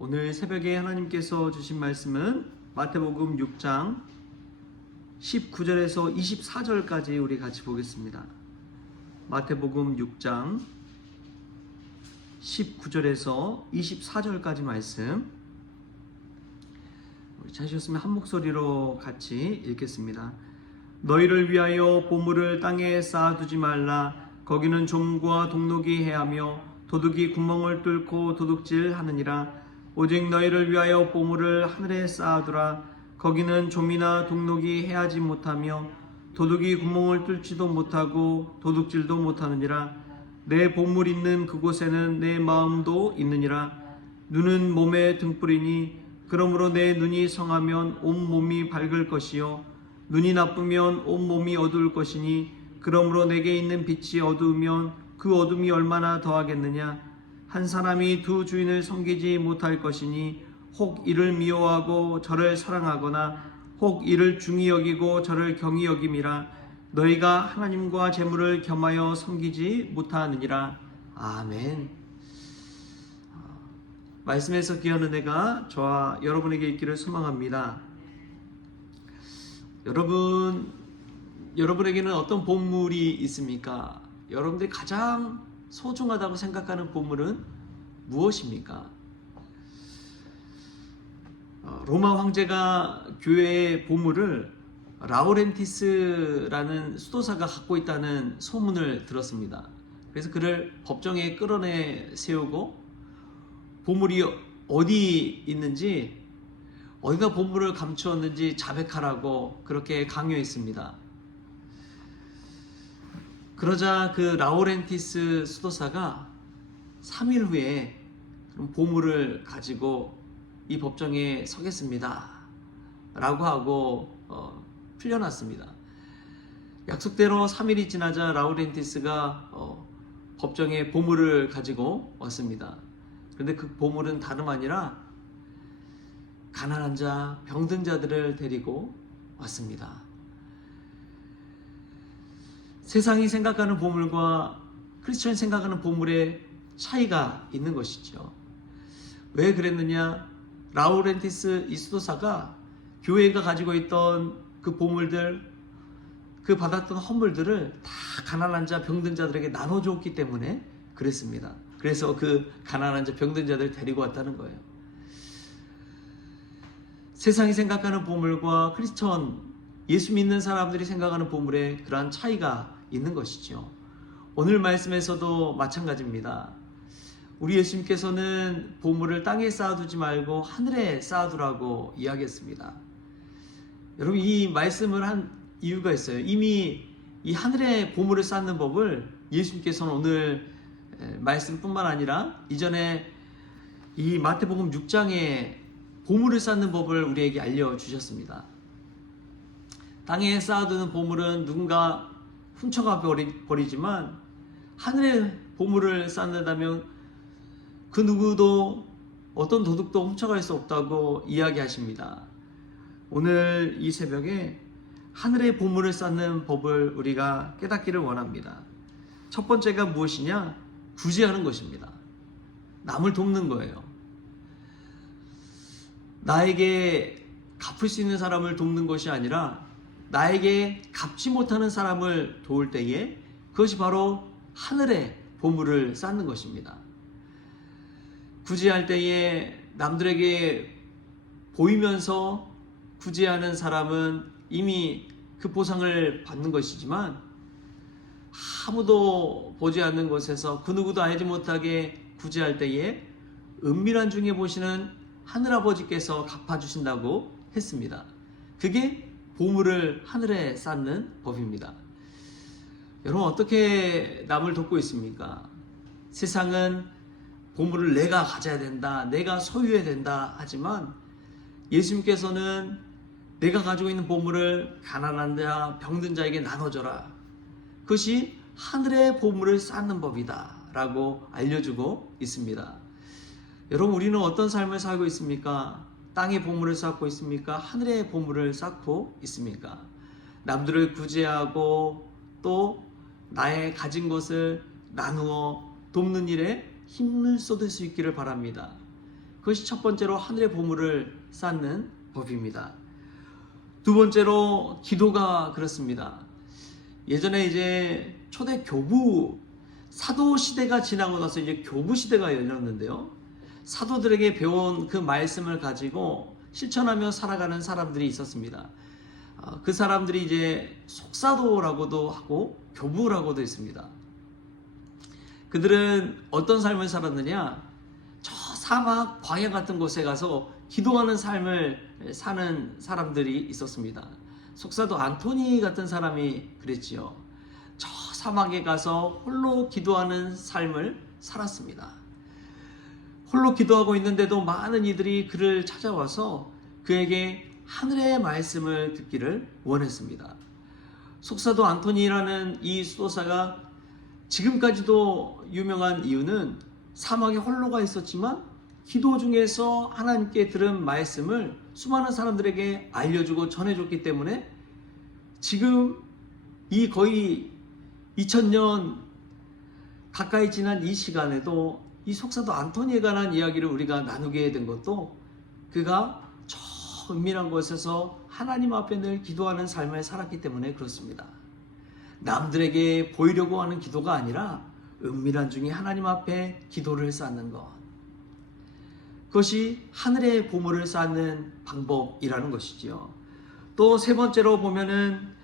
오늘 새벽에 하나님께서 주신 말씀은 마태복음 6장 19절에서 24절까지 우리 같이 보겠습니다. 마태복음 6장 19절에서 24절까지 말씀, 우리 찾으셨으면 한 목소리로 같이 읽겠습니다. 너희를 위하여 보물을 땅에 쌓아두지 말라. 거기는 좀과 동록이 해하며 도둑이 구멍을 뚫고 도둑질하느니라. 오직 너희를 위하여 보물을 하늘에 쌓아두라. 거기는 좀이나 동록이 해하지 못하며 도둑이 구멍을 뚫지도 못하고 도둑질도 못하느니라. 내 보물 있는 그곳에는 내 마음도 있느니라. 눈은 몸의 등불이니 그러므로 내 눈이 성하면 온 몸이 밝을 것이요 눈이 나쁘면 온 몸이 어두울 것이니 그러므로 내게 있는 빛이 어두우면 그 어둠이 얼마나 더하겠느냐. 한 사람이 두 주인을 섬기지 못할 것이니 혹 이를 미워하고 저를 사랑하거나 혹 이를 중히 여기고 저를 경히 여김이라. 너희가 하나님과 재물을 겸하여 섬기지 못하느니라. 아멘. 말씀에서 귀한 은혜가 저와 여러분에게 있기를 소망합니다. 여러분에게는 어떤 보물이 있습니까? 여러분들이 가장 소중하다고 생각하는 보물은 무엇입니까? 로마 황제가 교회의 보물을 라우렌티스라는 수도사가 갖고 있다는 소문을 들었습니다. 그래서 그를 법정에 끌어내 세우고 보물이 어디 있는지, 어디다 보물을 감추었는지 자백하라고 그렇게 강요했습니다. 그러자 그 라우렌티스 수도사가 3일 후에 보물을 가지고 이 법정에 서겠습니다 라고 하고 풀려났습니다. 약속대로 3일이 지나자 라우렌티스가 법정에 보물을 가지고 왔습니다. 그런데 그 보물은 다름 아니라 가난한 자, 병든 자들을 데리고 왔습니다. 세상이 생각하는 보물과 크리스천이 생각하는 보물의 차이가 있는 것이죠. 왜 그랬느냐? 라우렌티스 이 수도사가 교회가 가지고 있던 그 보물들, 그 받았던 헌물들을 다 가난한 자, 병든 자들에게 나눠줬기 때문에 그랬습니다. 그래서 그 가난한 자, 병든 자들을 데리고 왔다는 거예요. 세상이 생각하는 보물과 크리스천, 예수 믿는 사람들이 생각하는 보물에 그러한 차이가 있는 것이죠. 오늘 말씀에서도 마찬가지입니다. 우리 예수님께서는 보물을 땅에 쌓아두지 말고 하늘에 쌓아두라고 이야기했습니다. 여러분, 이 말씀을 한 이유가 있어요. 이미 이 하늘에 보물을 쌓는 법을 예수님께서는 오늘 말씀뿐만 아니라 이전에 이 마태복음 6장에 보물을 쌓는 법을 우리에게 알려주셨습니다. 땅에 쌓아두는 보물은 누군가 훔쳐가 버리지만 하늘에 보물을 쌓는다면 그 누구도 어떤 도둑도 훔쳐갈 수 없다고 이야기하십니다. 오늘 이 새벽에 하늘에 보물을 쌓는 법을 우리가 깨닫기를 원합니다. 첫 번째가 무엇이냐? 구제하는 것입니다. 남을 돕는 거예요. 나에게 갚을 수 있는 사람을 돕는 것이 아니라 나에게 갚지 못하는 사람을 도울 때에 그것이 바로 하늘에 보물을 쌓는 것입니다. 구제할 때에 남들에게 보이면서 구제하는 사람은 이미 그 보상을 받는 것이지만 아무도 보지 않는 곳에서 그 누구도 알지 못하게 구제할 때에 은밀한 중에 보시는 하늘아버지께서 갚아주신다고 했습니다. 그게 보물을 하늘에 쌓는 법입니다. 여러분, 어떻게 남을 돕고 있습니까? 세상은 보물을 내가 가져야 된다, 내가 소유해야 된다 하지만 예수님께서는 내가 가지고 있는 보물을 가난한 자, 병든 자에게 나눠줘라. 그것이 하늘의 보물을 쌓는 법이다 라고 알려주고 있습니다. 여러분, 우리는 어떤 삶을 살고 있습니까? 땅의 보물을 쌓고 있습니까? 하늘의 보물을 쌓고 있습니까? 남들을 구제하고 또 나의 가진 것을 나누어 돕는 일에 힘을 쏟을 수 있기를 바랍니다. 그것이 첫 번째로 하늘의 보물을 쌓는 법입니다. 두 번째로 기도가 그렇습니다. 예전에 이제 초대 교부 사도 시대가 지나고 나서 이제 교부 시대가 열렸는데요. 사도들에게 배운 그 말씀을 가지고 실천하며 살아가는 사람들이 있었습니다. 그 사람들이 이제 속사도라고도 하고 교부라고도 있습니다. 그들은 어떤 삶을 살았느냐? 저 사막 광야 같은 곳에 가서 기도하는 삶을 사는 사람들이 있었습니다. 속사도 안토니 같은 사람이 그랬지요. 저 사막에 가서 홀로 기도하는 삶을 살았습니다. 홀로 기도하고 있는데도 많은 이들이 그를 찾아와서 그에게 하늘의 말씀을 듣기를 원했습니다. 속사도 안토니라는 이 수도사가 지금까지도 유명한 이유는 사막에 홀로가 있었지만 기도 중에서 하나님께 들은 말씀을 수많은 사람들에게 알려주고 전해줬기 때문에 지금 이 거의 2000년 가까이 지난 이 시간에도 이 속사도 안토니에 관한 이야기를 우리가 나누게 된 것도 그가 저 은밀한 곳에서 하나님 앞에 늘 기도하는 삶을 살았기 때문에 그렇습니다. 남들에게 보이려고 하는 기도가 아니라 은밀한 중에 하나님 앞에 기도를 쌓는 것, 그것이 하늘의 보물을 쌓는 방법이라는 것이지요. 또 세 번째로 보면은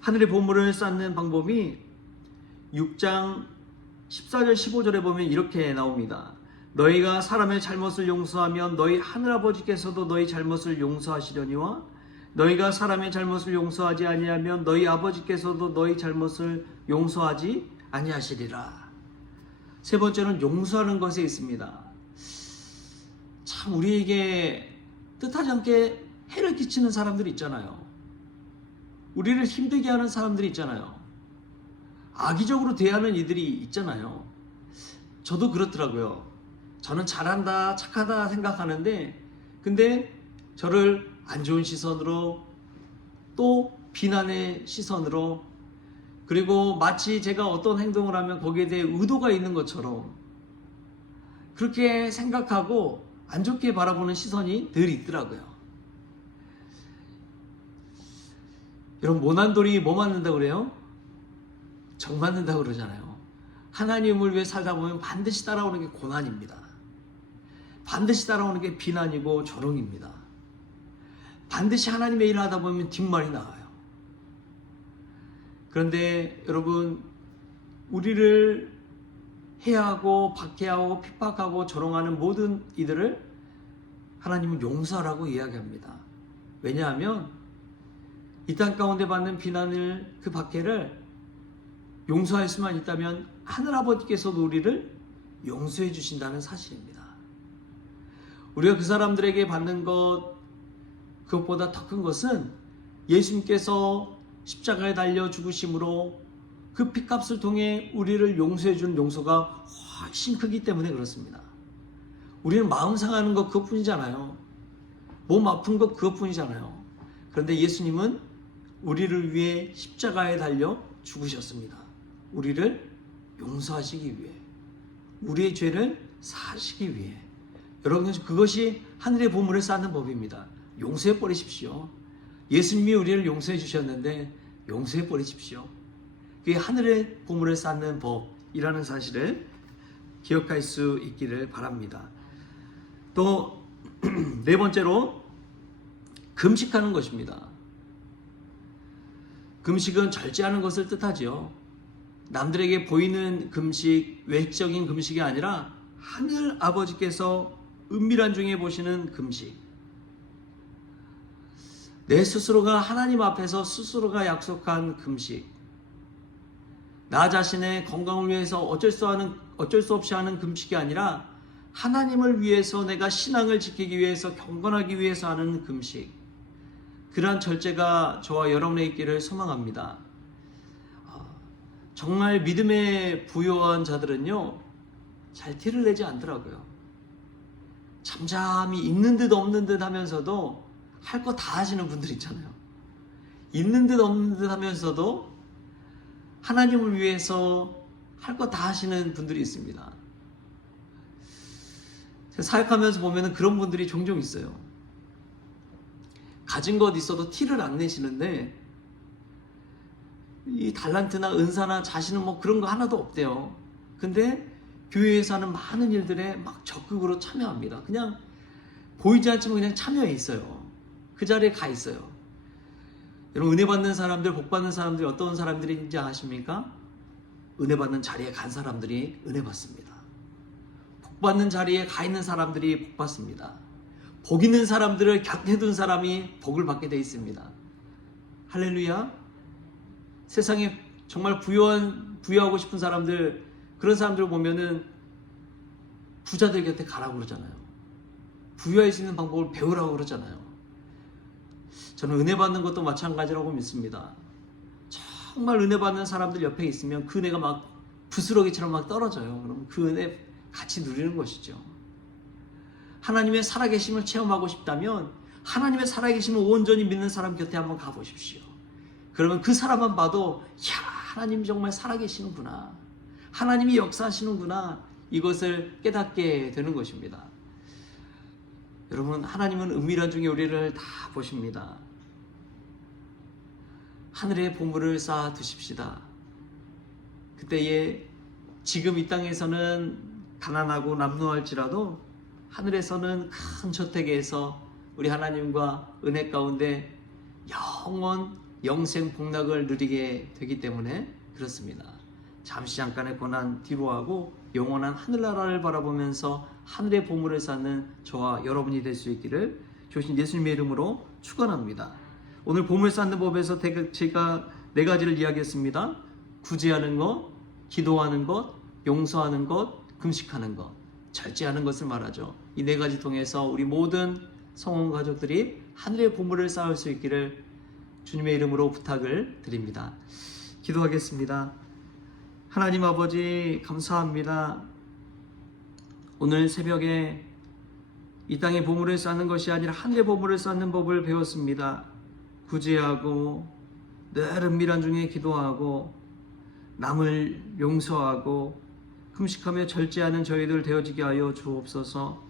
하늘의 보물을 쌓는 방법이 6장 14절 15절에 보면 이렇게 나옵니다. 너희가 사람의 잘못을 용서하면 너희 하늘아버지께서도 너희 잘못을 용서하시려니와 너희가 사람의 잘못을 용서하지 아니하면 너희 아버지께서도 너희 잘못을 용서하지 아니하시리라. 세 번째는 용서하는 것에 있습니다. 참 우리에게 뜻하지 않게 해를 끼치는 사람들이 있잖아요. 우리를 힘들게 하는 사람들이 있잖아요. 악의적으로 대하는 이들이 있잖아요. 저도 그렇더라고요. 저는 잘한다, 착하다 생각하는데 근데 저를 안 좋은 시선으로 또 비난의 시선으로 그리고 마치 제가 어떤 행동을 하면 거기에 대해 의도가 있는 것처럼 그렇게 생각하고 안 좋게 바라보는 시선이 늘 있더라고요. 여러분 모난 돌이 뭐 맞는다고 그래요? 정 맞는다고 그러잖아요. 하나님을 위해 살다 보면 반드시 따라오는 게 고난입니다. 반드시 따라오는 게 비난이고 조롱입니다. 반드시 하나님의 일을 하다 보면 뒷말이 나와요. 그런데 여러분 우리를 해하고 박해하고 핍박하고 조롱하는 모든 이들을 하나님은 용서하라고 이야기합니다. 왜냐하면 이 땅 가운데 받는 비난을 그 박해를 용서할 수만 있다면 하늘아버지께서도 우리를 용서해 주신다는 사실입니다. 우리가 그 사람들에게 받는 것 그것보다 더 큰 것은 예수님께서 십자가에 달려 죽으심으로 그 피값을 통해 우리를 용서해 준 용서가 훨씬 크기 때문에 그렇습니다. 우리는 마음 상하는 것 그것뿐이잖아요. 몸 아픈 것 그것뿐이잖아요. 그런데 예수님은 우리를 위해 십자가에 달려 죽으셨습니다. 우리를 용서하시기 위해, 우리의 죄를 사하시기 위해. 여러분 그것이 하늘의 보물을 쌓는 법입니다. 용서해 버리십시오. 예수님이 우리를 용서해 주셨는데 용서해 버리십시오. 그게 하늘의 보물을 쌓는 법이라는 사실을 기억할 수 있기를 바랍니다. 또 네 번째로 금식하는 것입니다. 금식은 절제하는 것을 뜻하지요. 남들에게 보이는 금식, 외적인 금식이 아니라 하늘 아버지께서 은밀한 중에 보시는 금식. 내 스스로가 하나님 앞에서 스스로가 약속한 금식. 나 자신의 건강을 위해서 어쩔 수 없이 하는 금식이 아니라 하나님을 위해서 내가 신앙을 지키기 위해서 경건하기 위해서 하는 금식. 그러한 절제가 저와 여러분에 있기를 소망합니다. 정말 믿음에 부요한 자들은요 잘 티를 내지 않더라고요. 잠잠히 있는 듯 없는 듯 하면서도 할 거 다 하시는 분들 있잖아요. 있는 듯 없는 듯 하면서도 하나님을 위해서 할 거 다 하시는 분들이 있습니다. 사역하면서 보면은 그런 분들이 종종 있어요. 가진 것 있어도 티를 안 내시는데 이 달란트나 은사나 자신은 뭐 그런 거 하나도 없대요. 근데 교회에서 하는 많은 일들에 막 적극으로 참여합니다. 그냥 보이지 않지만 그냥 참여해 있어요. 그 자리에 가 있어요. 여러분, 은혜 받는 사람들, 복 받는 사람들이 어떤 사람들인지 아십니까? 은혜 받는 자리에 간 사람들이 은혜 받습니다. 복 받는 자리에 가 있는 사람들이 복 받습니다. 복 있는 사람들을 곁에 둔 사람이 복을 받게 되어 있습니다. 할렐루야. 세상에 정말 부유하고 싶은 사람들, 그런 사람들을 보면은 부자들 곁에 가라고 그러잖아요. 부유할 수 있는 방법을 배우라고 그러잖아요. 저는 은혜 받는 것도 마찬가지라고 믿습니다. 정말 은혜 받는 사람들 옆에 있으면 그 은혜가 막 부스러기처럼 막 떨어져요. 그럼 그 은혜 같이 누리는 것이죠. 하나님의 살아계심을 체험하고 싶다면 하나님의 살아계심을 온전히 믿는 사람 곁에 한번 가보십시오. 그러면 그 사람만 봐도 하나님 정말 살아계시는구나, 하나님이 역사하시는구나, 이것을 깨닫게 되는 것입니다. 여러분, 하나님은 은밀한 중에 우리를 다 보십니다. 하늘의 보물을 쌓아 두십시다. 그때에 지금 이 땅에서는 가난하고 남루할지라도 하늘에서는 큰 저택에서 우리 하나님과 은혜 가운데 영생 복락을 누리게 되기 때문에 그렇습니다. 잠시 잠깐의 고난 뒤로하고 영원한 하늘나라를 바라보면서 하늘의 보물을 쌓는 저와 여러분이 될 수 있기를 주신 예수님의 이름으로 축원합니다. 오늘 보물 쌓는 법에서 제가 4가지를 이야기했습니다. 구제하는 것, 기도하는 것, 용서하는 것, 금식하는 것, 절제하는 것을 말하죠. 이 4가지 통해서 우리 모든 성원 가족들이 하늘의 보물을 쌓을 수 있기를 주님의 이름으로 부탁을 드립니다. 기도하겠습니다. 하나님 아버지, 감사합니다. 오늘 새벽에 이 땅의 보물을 쌓는 것이 아니라 하늘의 보물을 쌓는 법을 배웠습니다. 구제하고 늘 은밀한 중에 기도하고 남을 용서하고 금식하며 절제하는 저희들 되어지게 하여 주옵소서.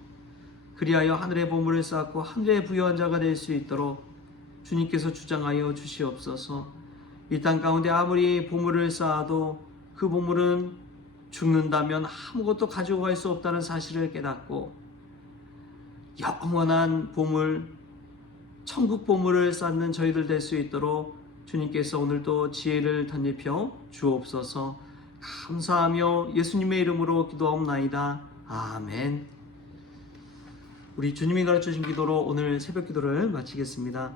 그리하여 하늘의 보물을 쌓고 하늘의 부유한 자가 될 수 있도록 주님께서 주장하여 주시옵소서. 이 땅 가운데 아무리 보물을 쌓아도 그 보물은 죽는다면 아무것도 가지고 갈 수 없다는 사실을 깨닫고 영원한 보물, 천국 보물을 쌓는 저희들 될 수 있도록 주님께서 오늘도 지혜를 덧입혀 주옵소서. 감사하며 예수님의 이름으로 기도하옵나이다. 아멘. 우리 주님이 가르쳐주신 기도로 오늘 새벽 기도를 마치겠습니다.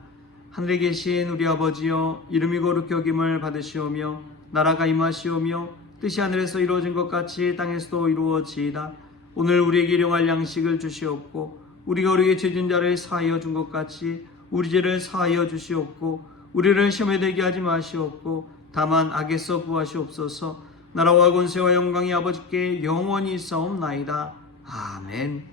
하늘에 계신 우리 아버지여, 이름이 거룩히 여김을 받으시오며 나라가 임하시오며 뜻이 하늘에서 이루어진 것 같이 땅에서도 이루어지이다. 오늘 우리에게 일용할 양식을 주시옵고 우리가 우리에게 죄진 자를 사하여 준 것 같이 우리 죄를 사하여 주시옵고 우리를 시험에 들게 하지 마시옵고 다만 악에서 구하시옵소서. 나라와 권세와 영광이 아버지께 영원히 있사옵나이다. 아멘.